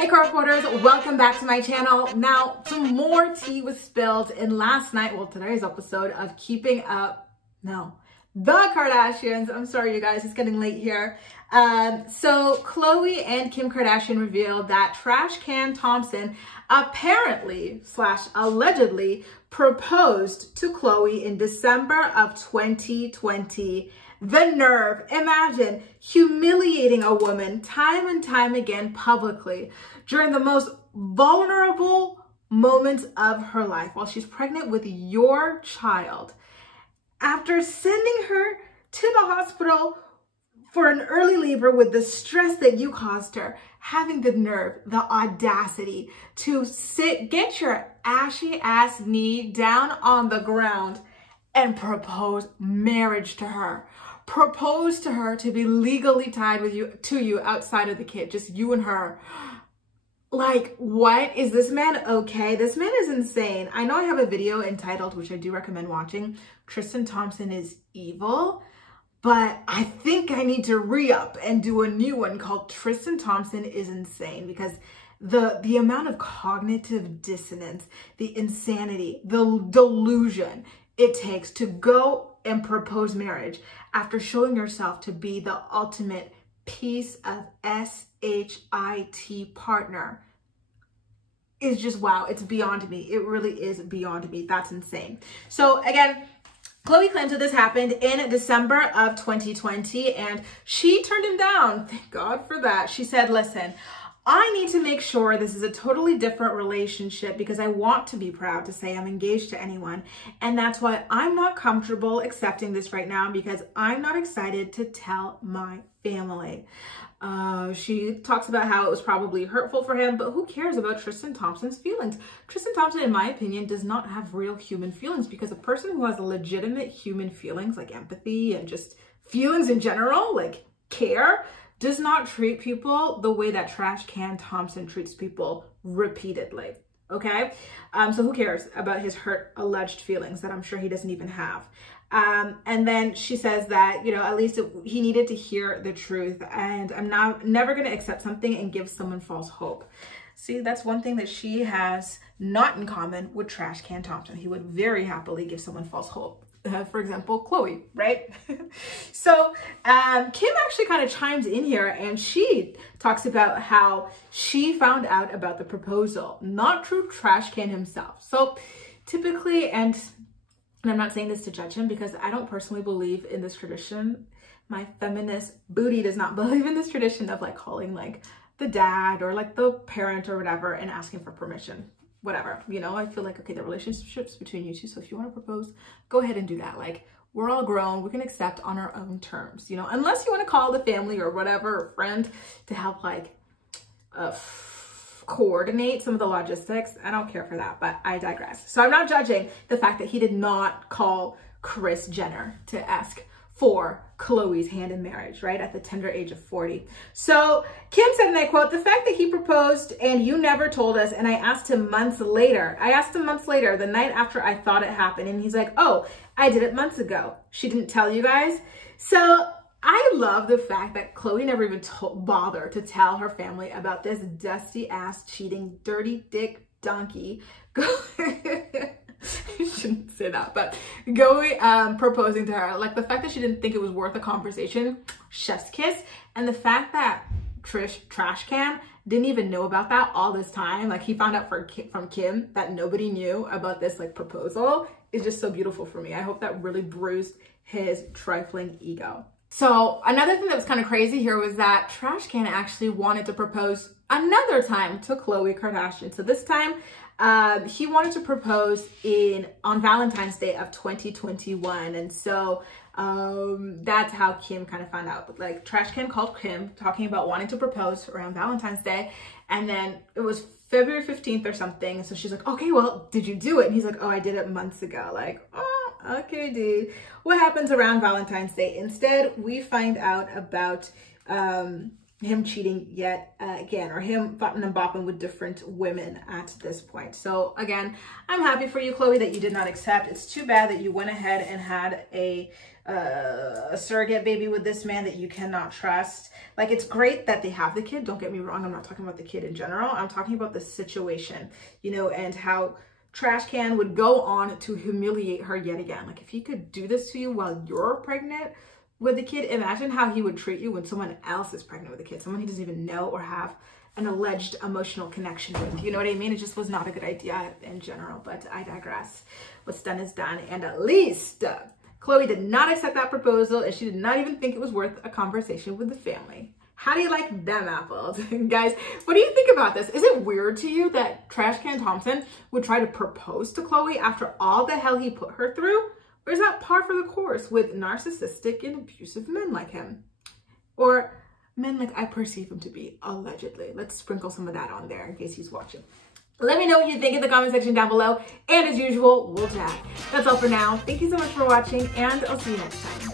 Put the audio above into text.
Hey car reporters, welcome back to my channel. Now, some more tea was spilled in today's episode of Keeping Up, the Kardashians. I'm sorry you guys, it's getting late here. So Khloe and Kim Kardashian revealed that Trash Can Thompson apparently / allegedly proposed to Khloe in December of 2020. The nerve. Imagine humiliating a woman time and time again publicly during the most vulnerable moments of her life while she's pregnant with your child. After sending her to the hospital for an early labor with the stress that you caused her, having the nerve, the audacity to get your ashy ass knee down on the ground and propose marriage to her. Propose to her to be legally tied to you outside of the kid, just you and her. Like, what? Is this man okay? This man is insane. I know I have a video entitled, which I do recommend watching, Tristan Thompson is Evil, but I think I need to re-up and do a new one called Tristan Thompson is Insane, because the amount of cognitive dissonance, the insanity, the delusion it takes to go and propose marriage after showing yourself to be the ultimate piece of SHIT partner is just wow. It's beyond me. It really is beyond me. That's insane. So again, Khloe claims that this happened in December of 2020 and she turned him down. Thank God for that. She said, listen, I need to make sure this is a totally different relationship because I want to be proud to say I'm engaged to anyone. And that's why I'm not comfortable accepting this right now because I'm not excited to tell my family. She talks about how it was probably hurtful for him, but who cares about Tristan Thompson's feelings? Tristan Thompson, in my opinion, does not have real human feelings because a person who has legitimate human feelings like empathy and just feelings in general, like care, does not treat people the way that Trash Can Thompson treats people repeatedly, okay? So who cares about his hurt alleged feelings that I'm sure he doesn't even have? And then she says that, you know, at least he needed to hear the truth and I'm never gonna accept something and give someone false hope. See, that's one thing that she has not in common with Trash Can Thompson. He would very happily give someone false hope. For example, Khloe, right? So Kim actually kind of chimes in here and she talks about how she found out about the proposal, not through Trash Can himself. So typically, and I'm not saying this to judge him because I don't personally believe in this tradition. My feminist booty does not believe in this tradition of like calling like the dad or like the parent or whatever and asking for permission. Whatever, you know, I feel like, okay, the relationship's between you two. So if you want to propose, go ahead and do that. Like, we're all grown. We can accept on our own terms, you know, unless you want to call the family or whatever, or friend to help like coordinate some of the logistics. I don't care for that, but I digress. So I'm not judging the fact that he did not call Kris Jenner to ask for Khloe's hand in marriage, right? At the tender age of 40. So Kim said, and I quote, the fact that he proposed and you never told us, and I asked him months later, the night after I thought it happened. And he's like, oh, I did it months ago. She didn't tell you guys. So I love the fact that Khloe never even bothered to tell her family about this dusty ass cheating, dirty dick donkey. I shouldn't say that, but proposing to her, like the fact that she didn't think it was worth a conversation, chef's kiss, and the fact that Trash Can didn't even know about that all this time, like he found out from Kim that nobody knew about this like proposal, is just so beautiful for me. I hope that really bruised his trifling ego. So another thing that was kind of crazy here was that Trash Can actually wanted to propose another time to Khloe Kardashian. So this time, he wanted to propose on Valentine's Day of 2021. And so that's how Kim kind of found out. Like Trash Can called Kim talking about wanting to propose around Valentine's Day. And then it was February 15th or something. So she's like, okay, well, did you do it? And he's like, oh, I did it months ago. Like, oh, okay, dude. What happens around Valentine's Day? Instead, we find out about him cheating yet again, or him bopping and bopping with different women at this point. So again, I'm happy for you, Khloe, that you did not accept. It's too bad that you went ahead and had a a surrogate baby with this man that you cannot trust. Like, it's great that they have the kid. Don't get me wrong. I'm not talking about the kid in general. I'm talking about the situation, you know, and how Trash Can would go on to humiliate her yet again. Like, if he could do this to you while you're pregnant with the kid, imagine how he would treat you when someone else is pregnant with a kid, someone he doesn't even know or have an alleged emotional connection with. You know what I mean? It just was not a good idea in general, but I digress. What's done is done. And at least Khloe did not accept that proposal, and she did not even think it was worth a conversation with the family. How do you like them apples? Guys, what do you think about this? Is it weird to you that Trash Can Thompson would try to propose to Khloe after all the hell he put her through? Or is that par for the course with narcissistic and abusive men like him? Or men like I perceive him to be, allegedly. Let's sprinkle some of that on there in case he's watching. Let me know what you think in the comment section down below. And as usual, we'll chat. That's all for now. Thank you so much for watching, and I'll see you next time.